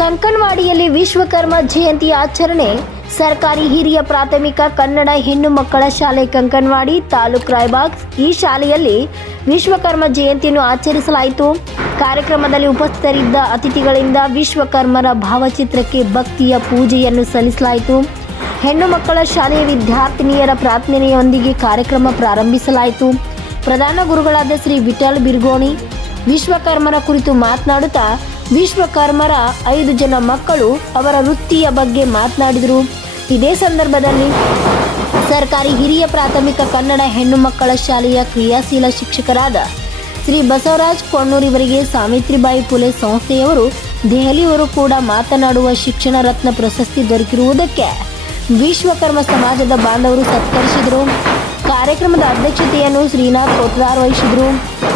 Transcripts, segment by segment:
ಕಂಕನವಾಡಿಯಲ್ಲಿ ವಿಶ್ವಕರ್ಮ ಜಯಂತಿ ಆಚರಣೆ. ಸರ್ಕಾರಿ ಹಿರಿಯ ಪ್ರಾಥಮಿಕ ಕನ್ನಡ ಹೆಣ್ಣು ಮಕ್ಕಳ ಶಾಲೆ ಕಂಕನವಾಡಿ ತಾಲೂಕ್ ರಾಯಬಾಗ್ ಈ ಶಾಲೆಯಲ್ಲಿ ವಿಶ್ವಕರ್ಮ ಜಯಂತಿಯನ್ನು ಆಚರಿಸಲಾಯಿತು. ಕಾರ್ಯಕ್ರಮದಲ್ಲಿ ಉಪಸ್ಥಿತರಿದ್ದ ಅತಿಥಿಗಳಿಂದ ವಿಶ್ವಕರ್ಮರ ಭಾವಚಿತ್ರಕ್ಕೆ ಭಕ್ತಿಯ ಪೂಜೆಯನ್ನು ಸಲ್ಲಿಸಲಾಯಿತು. ಹೆಣ್ಣು ಮಕ್ಕಳ ಶಾಲೆಯ ವಿದ್ಯಾರ್ಥಿನಿಯರ ಪ್ರಾರ್ಥನೆಯೊಂದಿಗೆ ಕಾರ್ಯಕ್ರಮ ಪ್ರಾರಂಭಿಸಲಾಯಿತು. ಪ್ರಧಾನ ಗುರುಗಳಾದ ಶ್ರೀ ವಿಠಲ್ ಬಿರ್ಗೋಣಿ, ವಿಶ್ವಕರ್ಮರ ಕುರಿತು ಮಾತನಾಡುತ್ತಾ ವಿಶ್ವಕರ್ಮರ ಐದು ಜನ ಮಕ್ಕಳು ಅವರ ವೃತ್ತಿಯ ಬಗ್ಗೆ ಮಾತನಾಡಿದರು. ಇದೇ ಸಂದರ್ಭದಲ್ಲಿ ಸರ್ಕಾರಿ ಹಿರಿಯ ಪ್ರಾಥಮಿಕ ಕನ್ನಡ ಹೆಣ್ಣು ಮಕ್ಕಳ ಶಾಲೆಯ ಕ್ರಿಯಾಶೀಲ ಶಿಕ್ಷಕರಾದ ಶ್ರೀ ಬಸವರಾಜ್ ಕೊಣ್ಣೂರಿವರಿಗೆ ಸಾವಿತ್ರಿಬಾಯಿ ಪುಲೆ ಸಂಸ್ಥೆಯವರು ದೆಹಲಿಯವರು ಕೂಡ ಮಾತನಾಡುವ ಶಿಕ್ಷಣ ರತ್ನ ಪ್ರಶಸ್ತಿ ದೊರಕಿರುವುದಕ್ಕೆ ವಿಶ್ವಕರ್ಮ ಸಮಾಜದ ಬಾಂಧವರು ಸತ್ಕರಿಸಿದರು. ಕಾರ್ಯಕ್ರಮದ ಅಧ್ಯಕ್ಷತೆಯನ್ನು ಶ್ರೀನಾಥ್ ಪೋತ್ರಾರ್ ವಹಿಸಿದರು.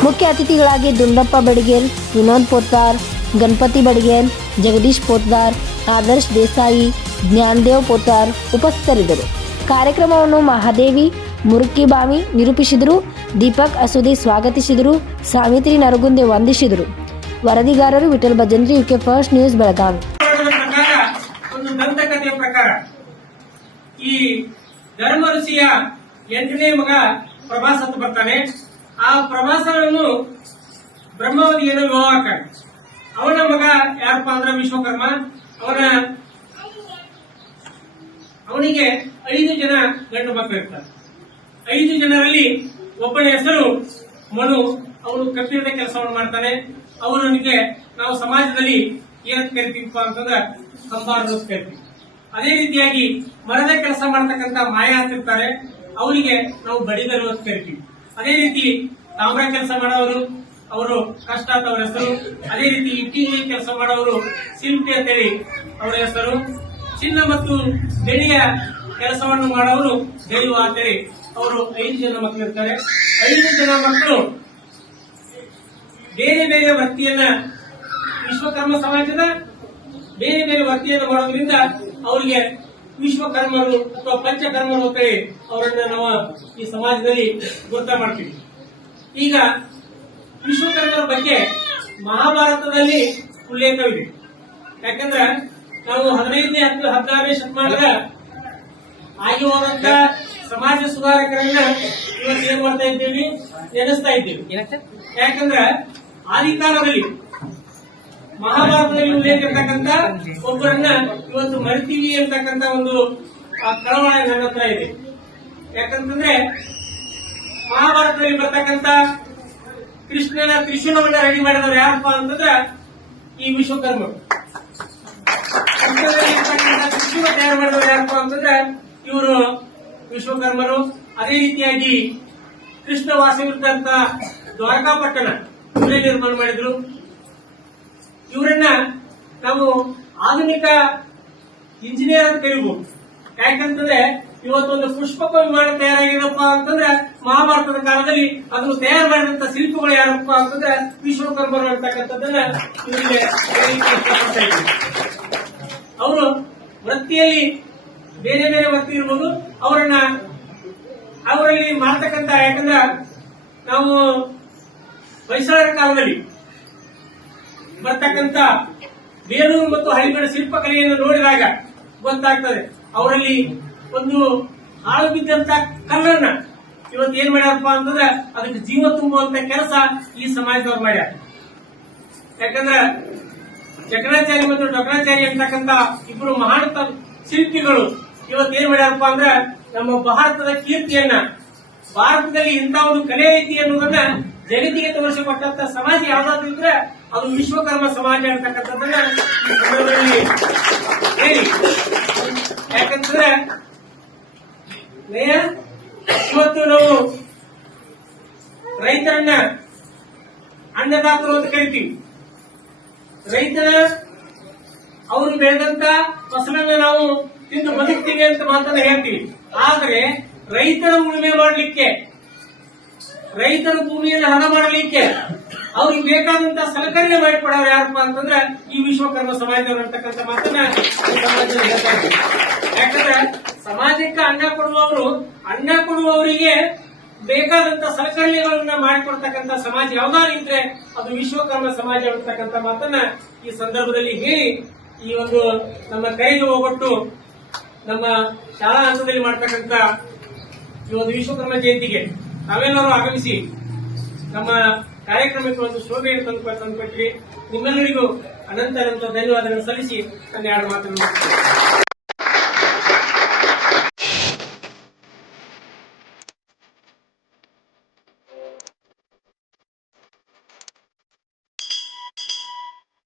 ಮುಖ್ಯ ಅತಿಥಿಗಳಾಗಿ ದುಂಡಪ್ಪ ಬಡಿಗೇರ್, ವಿನೋದ್ ಪೋತ್ತಾರ್ ಗಣಪತಿ ಬಡಿಗೇನ್ ಜಗದೀಶ್ ಪೋತ್ದಾರ್, ಆದರ್ಶ್ ದೇಸಾಯಿ, ಜ್ಞಾನದೇವ್ ಪೋತ್ದಾರ್ ಉಪಸ್ಥಿತರಿದ್ದರು. ಕಾರ್ಯಕ್ರಮವನ್ನು ಮಹಾದೇವಿ ಮುರುಕಿಬಾವಿ ನಿರೂಪಿಸಿದರು. ದೀಪಕ್ ಅಸುದಿ ಸ್ವಾಗತಿಸಿದರು. ಸಾವಿತ್ರಿ ನರಗುಂದೆ ವಂದಿಸಿದರು. ವರದಿಗಾರರು Vittal Bhajantri, UK first news, Belagavi. ಒಂದು ಪ್ರಕಾರ, ಈ ಧರ್ಮ ಎಂಟನೇ ಮಗ ಬರ್ತಾನೆ. ಆ ಪ್ರಭಾಸನನ್ನು ಬ್ರಹ್ಮವತಿಯನ್ನು ವಿವಾಹ ಅವನ ಮಗ ಯಾರಪ್ಪ ಅಂದ್ರೆ ವಿಶ್ವಕರ್ಮ. ಅವನ ಅವನಿಗೆ ಐದು ಜನ ಗಂಡು ಮಕ್ಕಳು ಇರ್ತಾರೆ. ಐದು ಜನರಲ್ಲಿ ಒಬ್ಬನ ಹೆಸರು ಮನು. ಅವನು ಕಬ್ಬಿಣದ ಕೆಲಸವನ್ನು ಮಾಡ್ತಾನೆ. ಅವನಿಗೆ ನಾವು ಸಮಾಜದಲ್ಲಿ ಏನಂತ ಕರಿತೀವಪ್ಪ ಅಂತಂದ್ರೆ ಕಂಬಾರ ಕರಿತೀವಿ. ಅದೇ ರೀತಿಯಾಗಿ ಮರದ ಕೆಲಸ ಮಾಡ್ತಕ್ಕಂತ ಮಾಯ ಅಂತಿರ್ತಾರೆ ಅವರಿಗೆ ನಾವು ಬಡಿದರು ಅಂತ ಕರಿತೀವಿ. ಅದೇ ರೀತಿ ತಾಮ್ರ ಕೆಲಸ ಮಾಡೋರು ಅವರು ಕಷ್ಟ ಅಂತ ಅವರ ಹೆಸರು. ಅದೇ ರೀತಿ ಇಟ್ಟಿಗೆ ಕೆಲಸ ಮಾಡೋರು ಶಿಲ್ಪಿ ಅಂತೇಳಿ ಅವರ ಹೆಸರು. ಚಿನ್ನ ಮತ್ತು ಬೆಳ್ಳಿಯ ಕೆಲಸವನ್ನು ಮಾಡೋರು ದೈವ ಅಂತೇಳಿ ಅವರು ಐದು ಜನ ಮಕ್ಕಳು ಇರ್ತಾರೆ. ಐದು ಜನ ಮಕ್ಕಳು ಬೇರೆ ಬೇರೆ ವೃತ್ತಿಯನ್ನ ವಿಶ್ವಕರ್ಮ ಸಮಾಜದ ಬೇರೆ ಬೇರೆ ವೃತ್ತಿಯನ್ನು ಮಾಡೋದ್ರಿಂದ ಅವರಿಗೆ ವಿಶ್ವಕರ್ಮರು ಅಥವಾ ಪಂಚಕರ್ಮರು ಅಂತೇಳಿ ಅವರನ್ನ ನಾವು ಈ ಸಮಾಜದಲ್ಲಿ ಗುರುತ ಮಾಡ್ತೀವಿ. ಈಗ ವಿಶ್ವಕರ್ಮರ ಬಗ್ಗೆ ಮಹಾಭಾರತದಲ್ಲಿ ಉಲ್ಲೇಖವಿದೆ. ಯಾಕಂದ್ರೆ ನಾವು ಹದಿನೈದನೇ ಹತ್ತು ಹದಿನಾರನೇ ಶತಮಾನದ ಆಗಿ ಹೋದಂತ ಸಮಾಜ ಸುಧಾರಕರನ್ನ ಇವತ್ತು ಏನ್ ಮಾಡ್ತಾ ಇದ್ದೀವಿ? ನೆನೆಸ್ತಾ ಇದ್ದೀವಿ. ಯಾಕಂದ್ರೆ ಆದಿಕಾಲದಲ್ಲಿ ಮಹಾಭಾರತದಲ್ಲಿ ಉಲ್ಲೇಖ ಇರ್ತಕ್ಕಂತ ಒಬ್ಬರನ್ನ ಇವತ್ತು ಮರಿತೀವಿ ಅಂತಕ್ಕಂಥ ಒಂದು ಆ ಕಳವಳ ನನ್ನ ಹತ್ರ ಇದೆ. ಯಾಕಂತಂದ್ರೆ ಮಹಾಭಾರತದಲ್ಲಿ ಬರ್ತಕ್ಕಂಥ ಕೃಷ್ಣನ ತ್ರಿಶೂಲವನ್ನ ರೆಡಿ ಮಾಡಿದವರು ಯಾರಪ್ಪ ಅಂತಂದ್ರೆ ಈ ವಿಶ್ವಕರ್ಮ ತ್ರಿಶೂಲ ತಯಾರು ಮಾಡಿದವರು ಯಾರಪ್ಪ ಅಂತಂದ್ರೆ ಇವರು ವಿಶ್ವಕರ್ಮರು. ಅದೇ ರೀತಿಯಾಗಿ ಕೃಷ್ಣ ವಾಸವಿರ್ತಂತ ದ್ವಾರಕಾಪಟ್ಟಣ ಇವರೇ ನಿರ್ಮಾಣ ಮಾಡಿದ್ರು. ಇವರನ್ನ ನಾವು ಆಧುನಿಕ ಇಂಜಿನಿಯರ್ ಅಂತ ಕರಿಬಹುದು ಯಾಕಂತಂದ್ರೆ ಇವತ್ತೊಂದು ಪುಷ್ಪಕ ವಿಮಾನ ತಯಾರಾಗಿದಪ್ಪ ಅಂತಂದ್ರೆ ಮಹಾಭಾರತದ ಕಾಲದಲ್ಲಿ ಅದನ್ನು ತಯಾರು ಮಾಡಿದಂತ ಶಿಲ್ಪಗಳು ಯಾರಪ್ಪ ಅಂತಂದ್ರೆ ವಿಶ್ವಕರ್ಮರು ಅಂತಕ್ಕಂಥದ್ದನ್ನ ಅವರು ವೃತ್ತಿಯಲ್ಲಿ ಬೇರೆ ಬೇರೆ ವೃತ್ತಿ ಇರ್ಬೋದು, ಅವರನ್ನ ಅವರಲ್ಲಿ ಮಾಡ್ತಕ್ಕಂತ ಯಾಕಂದ್ರೆ ನಾವು ಹೊಯ್ಸಳರ ಕಾಲದಲ್ಲಿ ಬರ್ತಕ್ಕಂತ ಬೇಲೂರು ಮತ್ತು ಹಳಿಗಳ ಶಿಲ್ಪಕಲೆಯನ್ನು ನೋಡಿದಾಗ ಗೊತ್ತಾಗ್ತದೆ, ಅವರಲ್ಲಿ ಒಂದು ಹಾಳು ಬಿದ್ದಂತ ಕಲ್ಲನ್ನ ಇವತ್ತು ಏನ್ ಮಾಡ್ಯಾರಪ್ಪ ಅಂತಂದ್ರೆ ಅದಕ್ಕೆ ಜೀವ ತುಂಬುವಂತ ಕೆಲಸ ಈ ಸಮಾಜದವ್ರು ಮಾಡ್ಯಾರ. ಯಾಕಂದ್ರೆ ಜಕಣಾಚಾರಿ ಮತ್ತು ಡೊಕಣಾಚಾರಿ ಅಂತಕ್ಕಂತ ಇಬ್ಬರು ಮಹಾನ್ ಶಿಲ್ಪಿಗಳು ಇವತ್ತು ಏನ್ ಮಾಡ್ಯಾರಪ್ಪ ಅಂದ್ರೆ ನಮ್ಮ ಭಾರತದ ಕೀರ್ತಿಯನ್ನ, ಭಾರತದಲ್ಲಿ ಇಂಥ ಒಂದು ಕಲೆ ಐತಿ ಅನ್ನೋದನ್ನ ಜಗತ್ತಿಗೆ ತೋರಿಸಿಕೊಟ್ಟಂತ ಸಮಾಜ ಯಾವ್ದಾದ್ರು ಅದು ವಿಶ್ವಕರ್ಮ ಸಮಾಜ ಅಂತಕ್ಕಂಥದ್ದನ್ನ ಹೇಳಿ. ಯಾಕಂತಂದ್ರೆ ಇವತ್ತು ನಾವು ರೈತರನ್ನ ಅನ್ನದಾತರು ಅಂತ ಕರಿತೀವಿ. ರೈತರ ಅವರು ಬೆಳೆದಂತ ಫಸಲನ್ನ ನಾವು ತಿಂದು ಬದುಕ್ತೀವಿ ಅಂತ ಮಾತನ್ನ ಹೇಳ್ತೀವಿ. ಆದ್ರೆ ರೈತರ ಉಳುಮೆ ಮಾಡಲಿಕ್ಕೆ, ರೈತರ ಭೂಮಿಯನ್ನು ಹಣ ಮಾಡಲಿಕ್ಕೆ ಅವ್ರಿಗೆ ಬೇಕಾದಂತಹ ಸಲಕರಣೆ ಮಾಡಿಕೊಡೋರು ಯಾರಪ್ಪ ಅಂತಂದ್ರೆ ಈ ವಿಶ್ವಕರ್ಮ ಸಮಾಜದವರು ಅಂತಕ್ಕಂಥ ಮಾತನ್ನ ಸಮಾಜದಲ್ಲಿ ಹೇಳ್ತಾ ಇದ್ದೀವಿ ಯಾಕಂದ್ರೆ ಸಮಾಜಕ್ಕೆ ಅನ್ನ ಕೊಡುವವರು, ಅನ್ನ ಕೊಡುವವರಿಗೆ ಬೇಕಾದಂತ ಸಲಕರಣೆಗಳನ್ನ ಮಾಡಿಕೊಡ್ತಕ್ಕಂತ ಸಮಾಜ ಯಾವ್ದಾರು ಇದ್ರೆ ಅದು ವಿಶ್ವಕರ್ಮ ಸಮಾಜ ಅಂತಕ್ಕಂಥ ಮಾತನ್ನ ಈ ಸಂದರ್ಭದಲ್ಲಿ ಹೇಳಿ ಈ ಒಂದು ನಮ್ಮ ಕೈಗೆ ಹೋಗೊಟ್ಟು ನಮ್ಮ ಶಾಲಾ ಹಂತದಲ್ಲಿ ಮಾಡ್ತಕ್ಕಂತ ಈ ಒಂದು ವಿಶ್ವಕರ್ಮ ಜಯಂತಿಗೆ ನಾವೆಲ್ಲರೂ ಆಗಮಿಸಿ ನಮ್ಮ ಕಾರ್ಯಕ್ರಮಕ್ಕೆ ಒಂದು ಶೋಭೆಯನ್ನು ತಂದು ತಂದುಕೊಟ್ಟಿರಿ ನಿಮ್ಮೆಲ್ಲರಿಗೂ ಅನಂತ ಅನಂತ ಧನ್ಯವಾದಗಳನ್ನು ಸಲ್ಲಿಸಿ ನನ್ನ ಎರಡು ಮಾತನ್ನು.